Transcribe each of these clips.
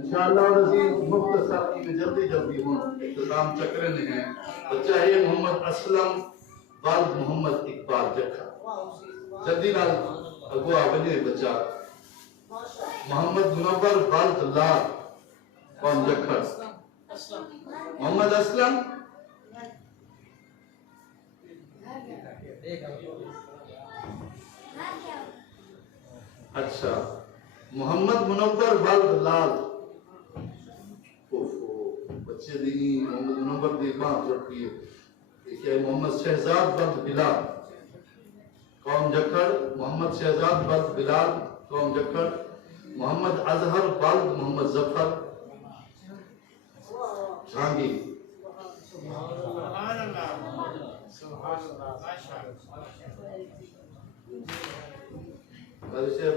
انشاءاللہ اور عزیز مختصر کی جلدی جلدی ہوں اختتام چکرے نے ہیں بچہ ہے محمد اسلم والد محمد اقبال جکھا جلدی نال اگو آبجے بچہ محمد منور والد لال قوم جکھا محمد اسلم اچھا محمد منور والد لال بچے دی محمد منور دی بات رکھی ہے کہ محمد شہزاد والد بلال قوم جکھڑ محمد شہزاد والد بلال قوم جکھڑ محمد اظہر والد محمد ظفر جھانگی بارشہ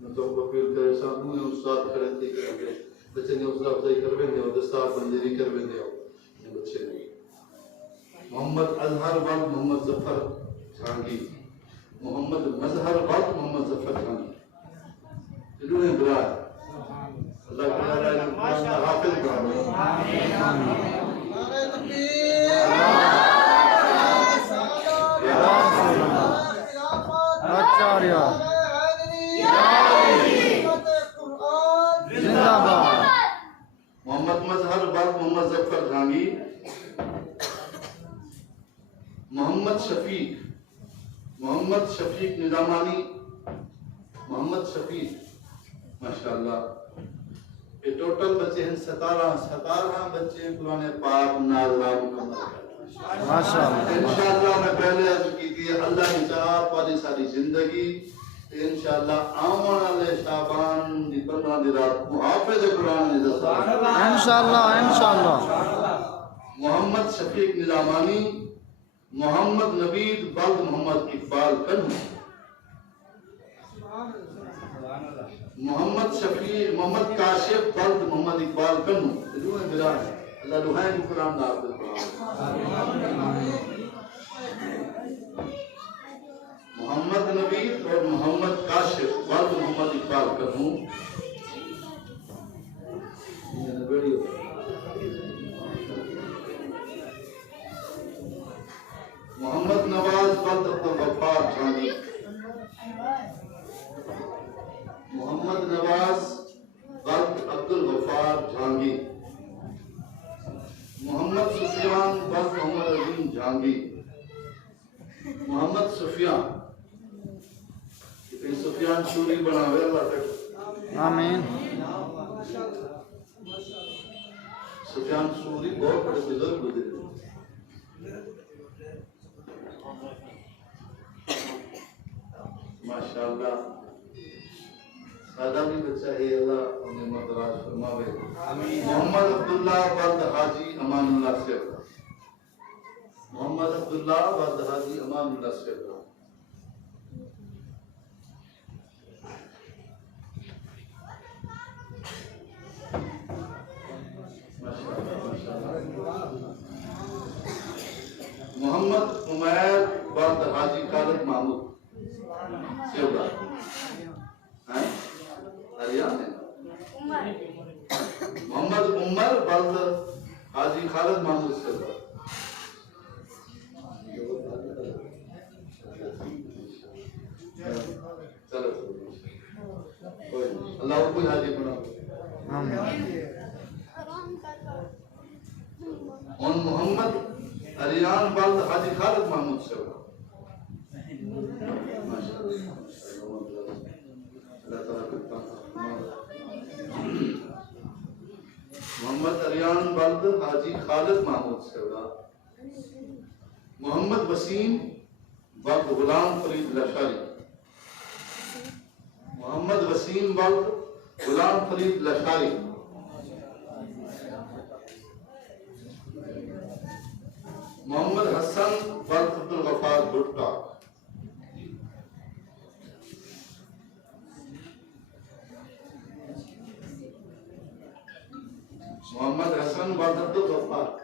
مطلب اپیل کرے سامنے استاد کھڑے تھے کہ بچے نے حوصلہ افزائی کرویں دے اور دستار بندری کرویں دے اور بچے نے محمد اظہر والد محمد ظفر جھانگی محمد مظہر والد محمد ظفر جھانگی جنہوں نے برا ہے اللہ تعالیٰ حافظ کرو محمد مظہر والد محمد ظفر جھانگی محمد شفیق نظامانی محمد شفیق ماشاءاللہ یہ ٹوٹل بچے ہیں 17 بچے ہیں قرآن پاک نازلہ مکمل ماشاءاللہ انشاءاللہ میں پہلے عرض کی تھی اللہ کی چاہت والی ساری زندگی انشاءاللہ آمن علیہ شعبان دی 15 دی رات محافظ قرآن دی دستار انشاءاللہ محمد شفیق نظامانی محمد نوید والد محمد اقبال کنو محمد کاشف والد محمد اقبال کنو دعائیں ملا ہے اللہ دعائیں قرآن نافذ محمد نوید اور محمد کاشف والد محمد اقبال کنو محمد نواز والد عبدالغفار جھانگی محمد نواز والد عبدالغفار جھانگی محمد سفیان والد محمد عظیم جھانگی محمد سفیان شوری بناوے اللہ تک آمین سفیان شوری بہت بڑے بزرگ گزرے ماشاءاللہ سادہ بھی بچہ ہے اللہ انہیں مدراج فرماوے محمد عبداللہ والد حاجی امان اللہ سے محمد عبداللہ والد حاجی امان اللہ سے محمد عمیر والد حاجی خالد محمود سیوڑا محمد عمر والد حاجی خالد محمود سیوڑا اللہ کوئی حاجی بنا اور محمد اریان والد حاجی خالد محمود سیوڑا محمد اریان والد حاجی خالد محمود سیوڑا محمد وسیم والد غلام فرید لشاری محمد وسیم والد غلام فرید لشاری محمد حسن والد عبدالغفار بھٹا محمد حسن والد عبدالغفار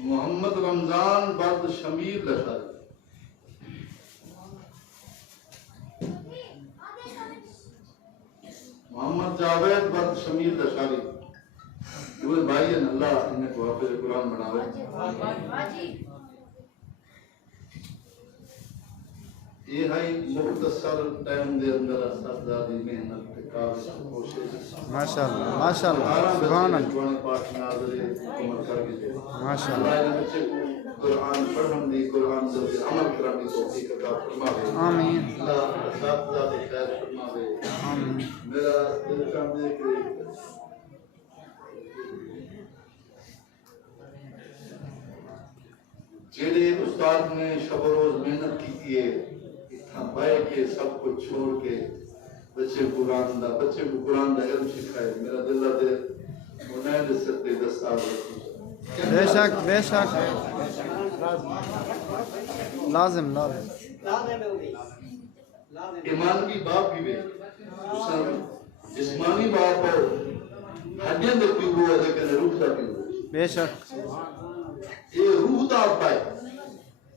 محمد رمضان والد شمیر لشاری محمد جاوید بند شمیر دشاری وہ بھائی ہیں اللہ انہیں کو حافظ قرآن بناوے یہ ہے مختصر ٹائم دے اندر اساتذہ محنت کاوش کوشش ماشاءاللہ سبحان اللہ پاک ناظر عمر کر کے ماشاء اللہ اللہ بچے کو قرآن پڑھن دی قرآن سے عمل کرن دی توفیق عطا فرماوے آمین اللہ اساتذہ دے خیر فرماوے آمین میرا دل چاہتا ہے کہ جڑے استاد نے شب و روز محنت کی ہے اتنا بائے کے سب کچھ چھوڑ کے بچے کو قرآن دا علم سکھائے میرا دل دے منائد سکتے دستاو رکھو بے شک لازم ایمانوی باپ بھی بے جسمانی باپ اور ہڈیاں دے پیو ہوا لیکن روح دا پیو بے شک یہ روح دا پائے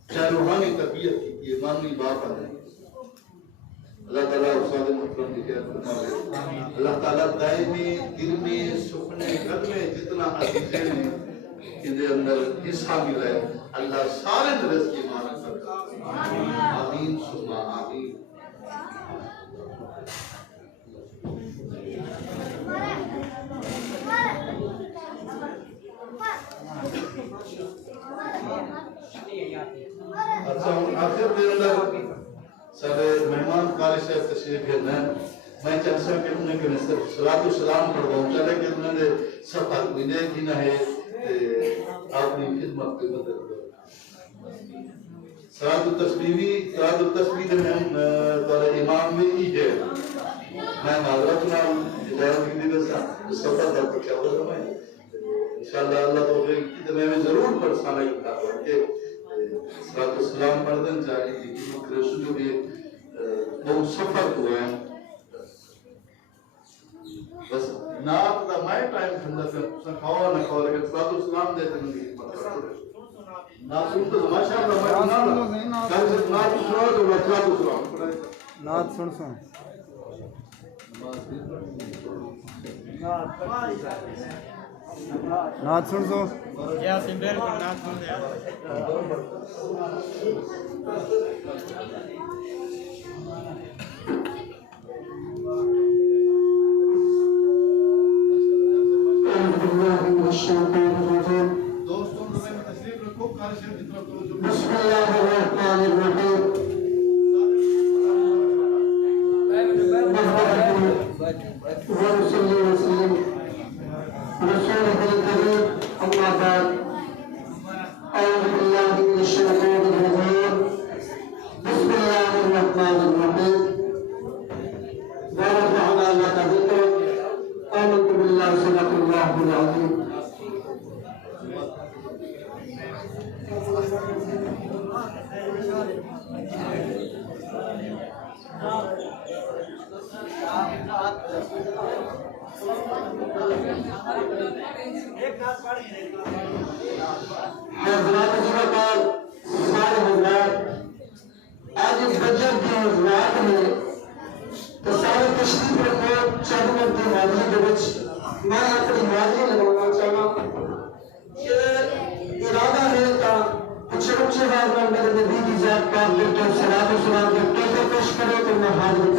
چاہے روحانی تربیت کی ایمانوی باپ ہے اللہ تعالیٰ استاد محترم کی خیر فرمائے اللہ تعالیٰ دائمی دل میں سپنے گھر میں جتنا عزیزیں ہیں ان دے اندر حصہ ملا ہے اللہ سارے درس کی مانا کرتا آمین ثم آمین اچھا آخر دے اندر سارے مہمان قاری صاحب تشریف ہے میں چاہتا کہ انہیں کہ صرف صلاۃ و سلام پڑھواؤں چلے کہ انہوں نے سب حق ملے کی نہ ہے آپ نے خدمت کی مدد صلاۃ التسبیح میں تارے امام میں ہی ہے میں معذرت نہ اجازت کی دی بسا سفر در پر کیا ہو رہا ہے انشاءاللہ اللہ تو میں ضرور پرسانا ہی کھا ہوں کہ صلاۃ السلام پڑھنے چاہیے کہ مکرسو جو بھی بہت سفر ہوئے ہیں بس ناپ دا مائی ٹائم کھنڈا سے کھاوا نہ کھاوا لیکن صلاۃ السلام دیتے ہیں کہ ناپ سنتے تو ماشاءاللہ میں ناپ سنو تو صلاۃ السلام نعت سن نعت سن سو یا سنبیل کو نعت سن دیا دوستوں میں تشریف رکھو قاری صاحب کی طرف توجہ بسم اللہ الرحمن الرحیم ورسول وسلم رسوله الكريم أما بعد أعوذ بالله من الشيطان الرجيم بسم الله الرحمن الرحيم ورفعنا لك ذكرك آمنت بالله صدق الله العظيم حضرات جبکار سارے حضرات آج اس بجر کے حضرات میں تو سارے تشریف رکھو چند منتی حاضری کے بچ میں اپنی حاضری لگانا چاہا کہ ارادہ ہے کہ اچھے بار میں میرے نبی کی ذات پاک لیتے صلاۃ و سلام کے پیش کرو تو میں حاضر